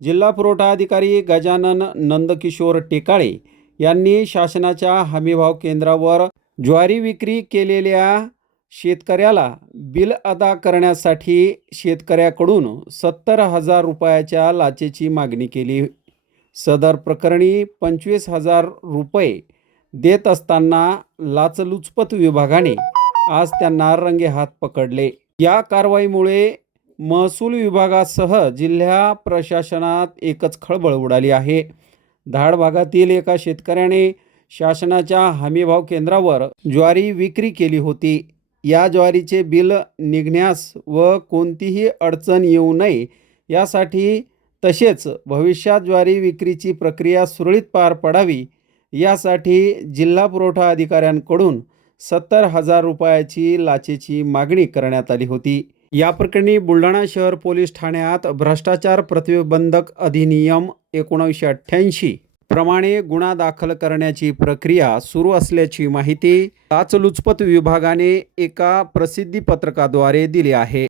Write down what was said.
जिल्हा पुरवठा अधिकारी गजानन नंदकिशोर टेकाळे यांनी शासनाच्या हमीभाव केंद्रावर ज्वारी विक्री केलेल्या शेतकऱ्याला बिल अदा करण्यासाठी शेतकऱ्याकडून सत्तर हजार रुपयाच्या लाचेची मागणी केली. सदर प्रकरणी पंचवीस हजार रुपये देत असताना लाचलुचपत विभागाने आज त्यांना रंगेहात पकडले. या कारवाईमुळे महसूल विभागासह जिल्हा प्रशासनात एकच खळबळ उडाली आहे. धाड भागातील एका शेतकऱ्याने शासनाच्या हमीभाव केंद्रावर ज्वारी विक्री केली होती. या ज्वारीचे बिल निघण्यास व कोणतीही अडचण येऊ नये यासाठी तसेच भविष्यात ज्वारी विक्रीची प्रक्रिया सुरळीत पार पडावी यासाठी जिल्हा पुरवठा अधिकाऱ्यांकडून सत्तर हजार रुपयाची लाचेची मागणी करण्यात आली होती. या प्रकरणी बुलढाणा शहर पोलीस ठाण्यात भ्रष्टाचार प्रतिबंधक अधिनियम एकोणीसशे अठ्ठ्याऐंशी प्रमाणे गुन्हा दाखल करण्याची प्रक्रिया सुरू असल्याची माहिती लाचलुचपत विभागाने एका प्रसिद्धी पत्रकाद्वारे दिली आहे.